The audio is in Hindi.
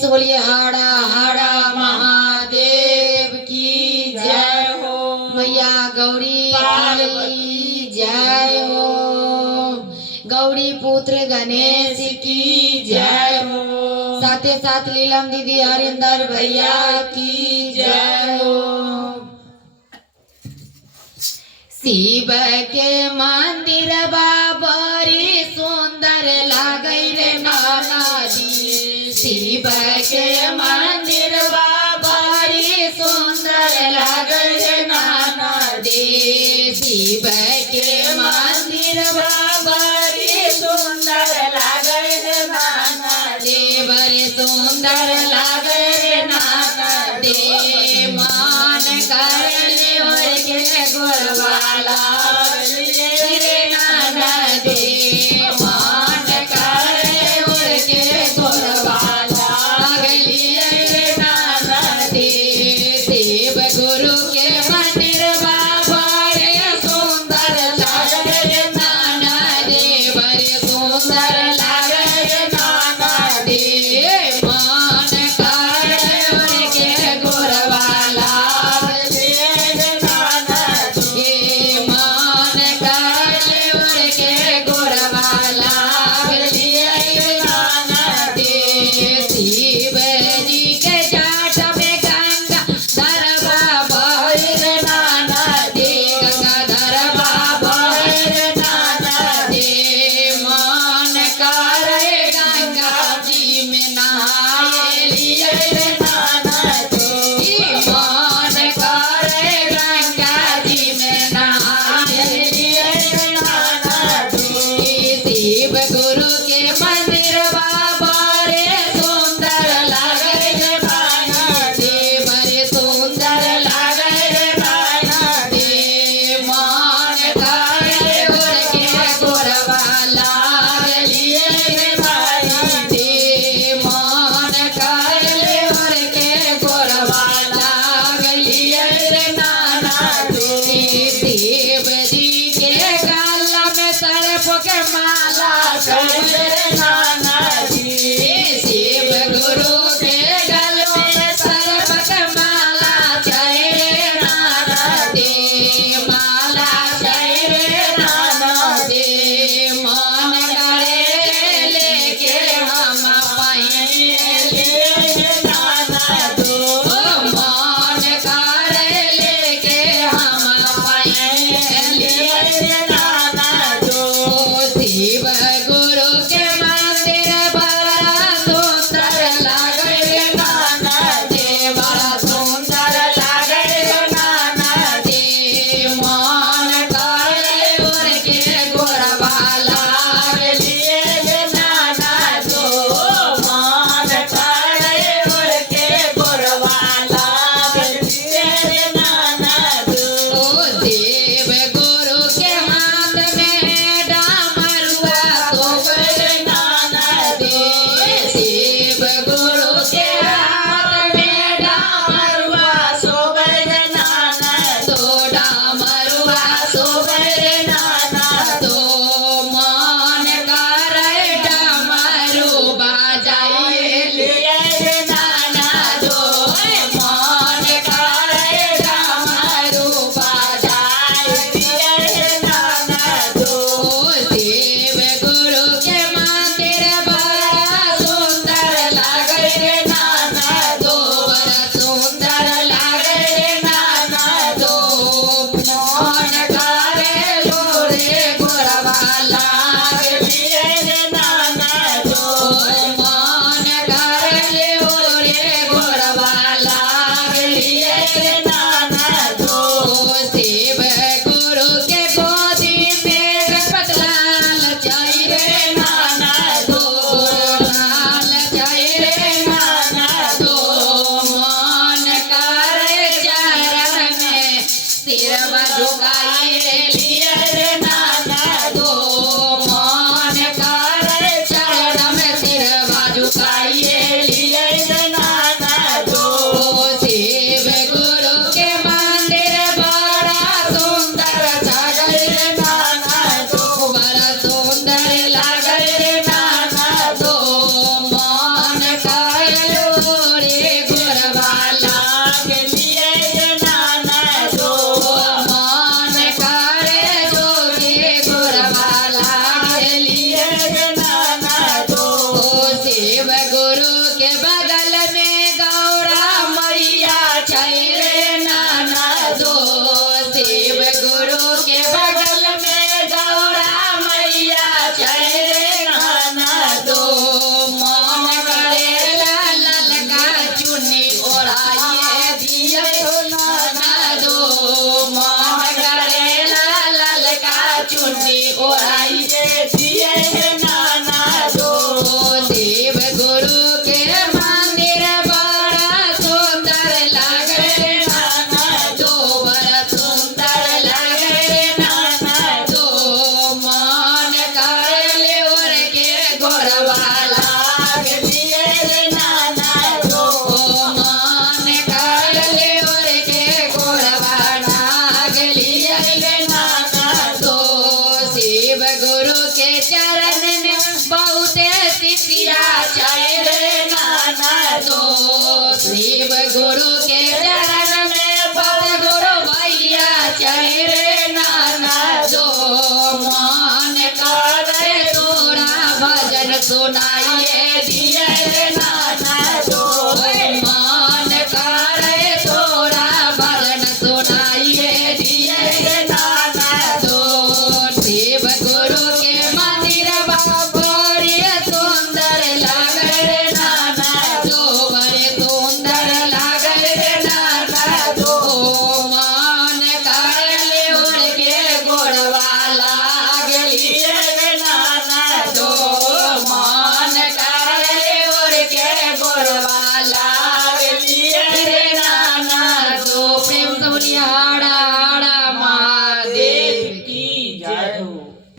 से बोलिए हाड़ा हाड़ा महादेव की जय हो। मैया गौरी की जय हो। गौरी पुत्र गणेश की जय हो। साथे साथ लीलम दीदी हरिंदर भैया की जय हो। शिव के मंदिर बड़ी सुंदर लागे रे नाना जी। शिव के मंदिर बड़ी सुंदर लागे रे नाना दे। शिव के मंदिर बड़ी सुंदर लागे रे नाना दे। बड़ी सुंदर लागे रे नाना दे। मान करने और के गुरवाला रे नाना दे। मान करने और के गुरवाला गलिए रे नाना दे। देव गुरु के मंदिर बड़े सुंदर लागे रे नाना दे। बड़े सुंदर लागे रे नाना दे। मान करने और के गुरवाला के बगल में गौरा मैया छै रे ननदो शिव गुरु के बगल में गौरा मैया छै रे ननदो मन करेला ललका चुन्नी ओढ़ाइए दिए ननदो मन करेला ललका चुन्नी ओढ़ाइए दिए ननदो शिव गुरु के मंदिर बड़ा सुंदर लगे ननदो बड़ा सुंदर लगे ननदो मन करले और के गोरवा लाग दिए ननदो मन करले और के गोरवा लाग लिए ननदो शिव गुरु के चरण में बहुते शिष्या छै रे ननदो शिव गुरु के चरण में बहुत गुरु भैया छै रे ननदो मन करे तोरा भजन सुनाइए दिए रे ननदो मन करे तोरा भजन सुनाइए दिए रे ननदो शिव गुरु के मंदिर बड़ी सुंदर लागे रे ननदो बड़े सुंदर लागे रे ननदो मन करले और के गोरवा लागलिए रे ननदो मन करले और के गोरवा लागलिए रे ननदो प्रेम से बोलिए